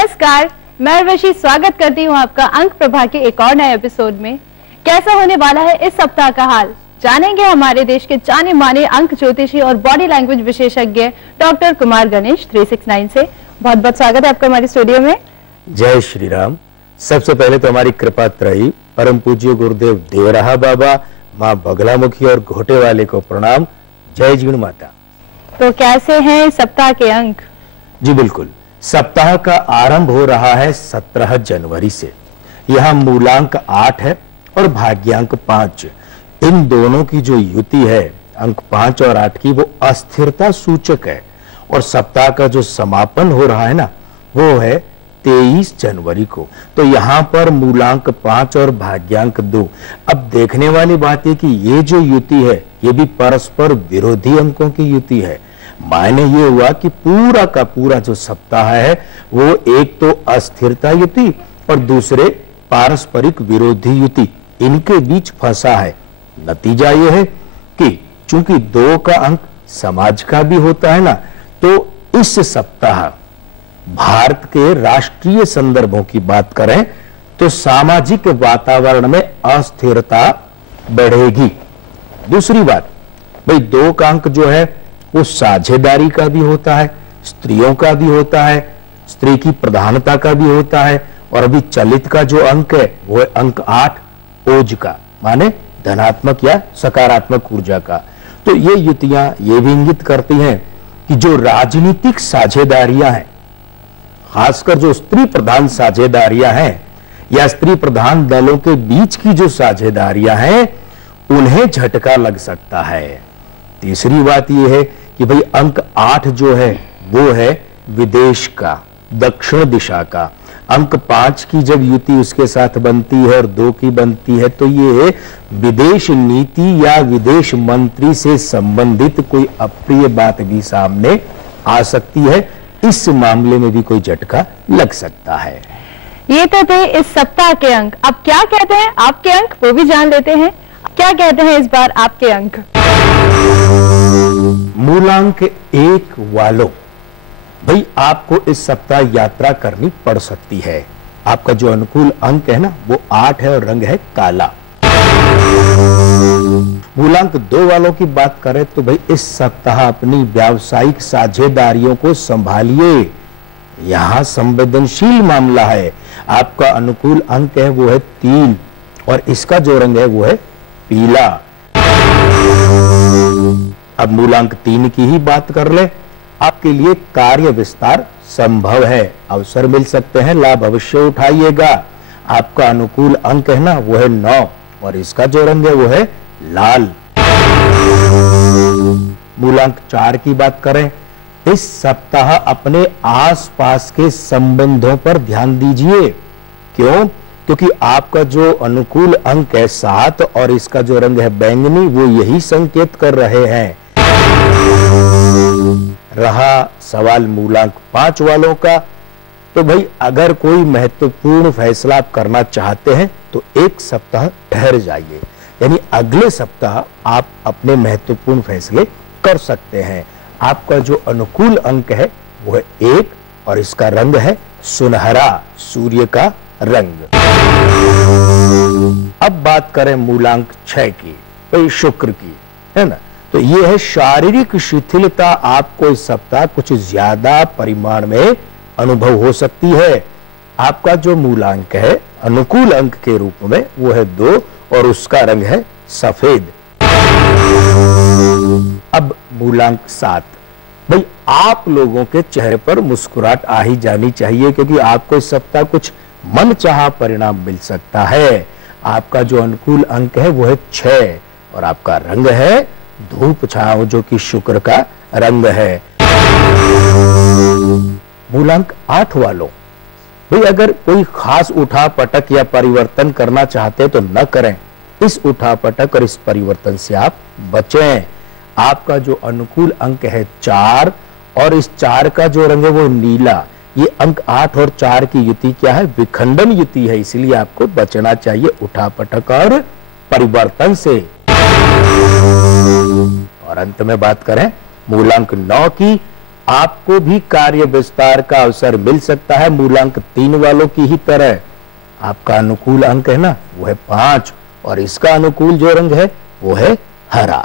नमस्कार, मैं उर्वशी स्वागत करती हूँ आपका अंक प्रभा के एक और नए एपिसोड में। कैसा होने वाला है इस सप्ताह का हाल, जानेंगे हमारे देश के जाने माने अंक ज्योतिषी और बॉडी लैंग्वेज विशेषज्ञ डॉक्टर कुमार गणेश 369 से। बहुत बहुत स्वागत है आपका हमारे स्टूडियो में। जय श्री राम। सबसे पहले तो हमारी कृपा त्रयी परम पूज्य गुरुदेव देवराहा बाबा, माँ बगलामुखी और घोटे वाले को प्रणाम। जय जीवन माता। तो कैसे हैं सप्ताह के अंक? जी बिल्कुल, सप्ताह का आरंभ हो रहा है 17 जनवरी से। यहाँ मूलांक 8 है और भाग्यांक 5। इन दोनों की जो युति है अंक 5 और 8 की, वो अस्थिरता सूचक है। और सप्ताह का जो समापन हो रहा है ना, वो है 23 जनवरी को। तो यहाँ पर मूलांक 5 और भाग्यांक 2। अब देखने वाली बात है कि ये जो युति है ये भी परस्पर विरोधी अंकों की युति है। मायने ये हुआ कि पूरा का पूरा जो सप्ताह है वो एक तो अस्थिरता युति और दूसरे पारस्परिक विरोधी युति, इनके बीच फंसा है। नतीजा ये है कि चूंकि 2 का अंक समाज का भी होता है ना, तो इस सप्ताह भारत के राष्ट्रीय संदर्भों की बात करें तो सामाजिक वातावरण में अस्थिरता बढ़ेगी। दूसरी बात, भाई 2 का अंक जो है वो साझेदारी का भी होता है, स्त्रियों का भी होता है, स्त्री की प्रधानता का भी होता है। और अभी चलित का जो अंक है वो है अंक 8 ओज का, माने धनात्मक या सकारात्मक ऊर्जा का। तो ये युतियां ये भी इंगित करती हैं कि जो राजनीतिक साझेदारियां हैं, खासकर जो स्त्री प्रधान साझेदारियां हैं या स्त्री प्रधान दलों के बीच की जो साझेदारियां हैं, उन्हें झटका लग सकता है। तीसरी बात यह है कि भाई अंक 8 जो है वो है विदेश का, दक्षिण दिशा का। अंक 5 की जब युति उसके साथ बनती है और 2 की बनती है, तो ये विदेश नीति या विदेश मंत्री से संबंधित कोई अप्रिय बात भी सामने आ सकती है। इस मामले में भी कोई झटका लग सकता है। ये तो थे इस सप्ताह के अंक। अब क्या कहते हैं आपके अंक, वो भी जान लेते हैं। क्या कहते हैं इस बार आपके अंक? मूलांक 1 वालों, भाई आपको इस सप्ताह यात्रा करनी पड़ सकती है। आपका जो अनुकूल अंक है ना वो 8 है और रंग है काला। मूलांक 2 वालों की बात करें तो भाई इस सप्ताह अपनी व्यावसायिक साझेदारियों को संभालिए। यहां संवेदनशील मामला है। आपका अनुकूल अंक है वो है 3 और इसका जो रंग है वो है पीला। अब मूलांक 3 की ही बात कर ले। आपके लिए कार्य विस्तार संभव है, अवसर मिल सकते हैं, लाभ अवश्य उठाइएगा। आपका अनुकूल अंक है ना वो है 9 और इसका जो रंग है वो है लाल। मूलांक 4 की बात करें, इस सप्ताह अपने आसपास के संबंधों पर ध्यान दीजिए। क्यों? क्योंकि आपका जो अनुकूल अंक है 7 और इसका जो रंग है बैंगनी, वो यही संकेत कर रहे हैं। रहा सवाल मूलांक 5 वालों का, तो भाई अगर कोई महत्वपूर्ण फैसला आप करना चाहते हैं तो एक सप्ताह ठहर जाइए, यानी अगले सप्ताह आप अपने महत्वपूर्ण फैसले कर सकते हैं। आपका जो अनुकूल अंक है वो है 1 और इसका रंग है सुनहरा, सूर्य का रंग। अब बात करें मूलांक 6 की, भाई शुक्र की, है ना। तो ये है शारीरिक शिथिलता आपको इस सप्ताह कुछ ज्यादा परिमाण में अनुभव हो सकती है। आपका जो मूलांक है अनुकूल अंक के रूप में वो है 2 और उसका रंग है सफेद। अब मूलांक 7, भाई आप लोगों के चेहरे पर मुस्कुराहट आ ही जानी चाहिए, क्योंकि आपको इस सप्ताह कुछ मनचाहा परिणाम मिल सकता है। आपका जो अनुकूल अंक है वो है 6 और आपका रंग है धूप छांव, जो कि शुक्र का रंग है। मूलांक 8 वालों, भाई अगर कोई खास उठा पटक या परिवर्तन करना चाहते तो न करें। इस उठा पटक और इस परिवर्तन से आप बचें। आपका जो अनुकूल अंक है 4 और इस 4 का जो रंग है वो नीला। ये अंक 8 और 4 की युति क्या है? विखंडन युति है, इसलिए आपको बचना चाहिए उठा पटक और परिवर्तन से। और अंत में बात करें मूलांक 9 की, आपको भी कार्य विस्तार का अवसर मिल सकता है मूलांक 3 वालों की ही तरह। आपका अनुकूल अंक है ना, वो है 5 और इसका अनुकूल जो रंग है वो है हरा।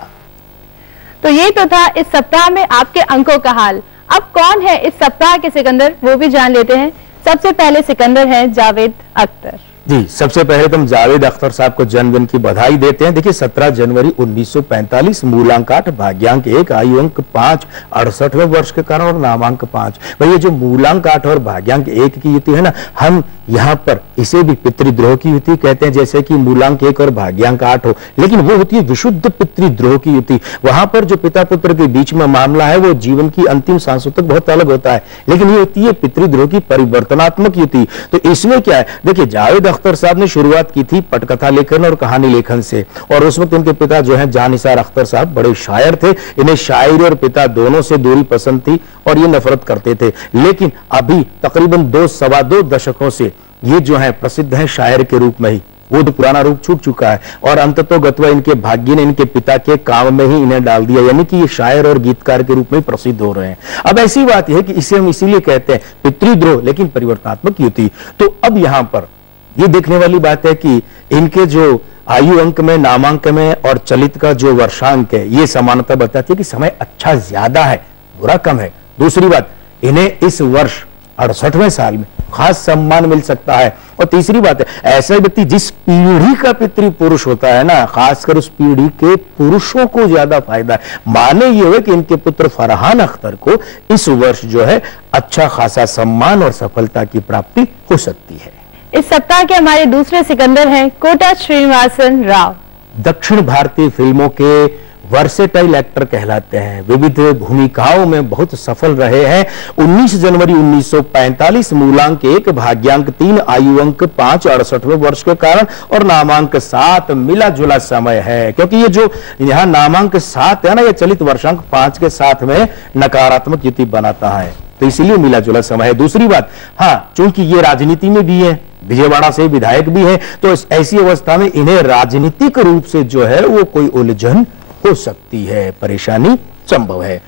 तो ये तो था इस सप्ताह में आपके अंकों का हाल। अब कौन है इस सप्ताह के सिकंदर, वो भी जान लेते हैं। सबसे पहले सिकंदर है जावेद अख्तर जी। सबसे पहले तो हम जावेद अख्तर साहब को जन्मदिन की बधाई देते हैं। देखिए 17 जनवरी 1945, मूलांक 8, भाग्यांक 1, आयु अंक 5, 68वें वर्ष के कारण और नामांक 5। भाई ये जो मूलांक 8 और भाग्यांक 1 की युति है ना, हम यहाँ पर इसे भी पितृद्रोह की युति कहते हैं, जैसे कि मूलांक 1 और भाग्यांक 8 हो, लेकिन वो होती है विशुद्ध पितृद्रोह की युति। वहां पर जो पिता पुत्र के बीच में मामला है वो जीवन की अंतिम सांसों तक बहुत अलग होता है, लेकिन ये होती है पितृद्रोह की परिवर्तनात्मक युति। तो इसमें क्या है, देखिए जावेद अख्तर साहब ने शुरुआत की थी पटकथा लेखन और कहानी लेखन से, और उस वक्त उनके पिता जो है जानिसार अख्तर साहब बड़े शायर थे। इन्हें शायरी और पिता दोनों से दूरी पसंद थी और ये नफरत करते थे, लेकिन अभी तकरीबन 2-2.25 दशकों से ये जो है प्रसिद्ध है शायर के रूप में ही। वो तो पुराना रूप छूट चुका है और अंततोगत्वा इनके भाग्य ने इनके पिता के काम में ही इन्हें डाल दिया, यानी कि ये शायर और गीतकार के रूप में प्रसिद्ध हो रहे हैं। अब ऐसी बात यह है कि इसे हम इसीलिए कहते हैं पितृद्रोह, लेकिन परिवर्तनात्मक युति। तो अब यहां पर ये देखने वाली बात है कि इनके जो आयु अंक में, नामांक में और चलित का जो वर्षांक है, ये समानता बताती है कि समय अच्छा ज्यादा है, बुरा कम है। दूसरी बात, इन्हें इस वर्ष 68वें साल में खास सम्मान मिल सकता है। और तीसरी बात है, ऐसा व्यक्ति जिस पीढ़ी का पितृ पुरुष होता है ना, खासकर उस पीढ़ी के पुरुषों को ज्यादा फायदा है। माने ये हुए कि इनके पुत्र फरहान अख्तर को इस वर्ष जो है अच्छा खासा सम्मान और सफलता की प्राप्ति हो सकती है। इस सप्ताह के हमारे दूसरे सिकंदर हैं कोटा श्रीनिवासन राव। दक्षिण भारतीय फिल्मों के वर्सेटाइल एक्टर कहलाते हैं, विविध भूमिकाओं में बहुत सफल रहे हैं। 19 जनवरी 1945, मूलांक 1, भाग्यांक 3, आयु अंक 5, 68वें वर्ष के कारण और नामांक 7, मिला जुला समय है। क्योंकि ये जो यहाँ नामांक 7 है ना, ये चलित वर्षांक 5 के साथ में नकारात्मक युति बनाता है, तो इसीलिए मिला जुला समय है। दूसरी बात, हाँ, चूंकि ये राजनीति में भी है, विजयवाड़ा से विधायक भी है, तो ऐसी अवस्था में इन्हें राजनीतिक रूप से जो है वो कोई उलझन हो सकती है, परेशानी संभव है।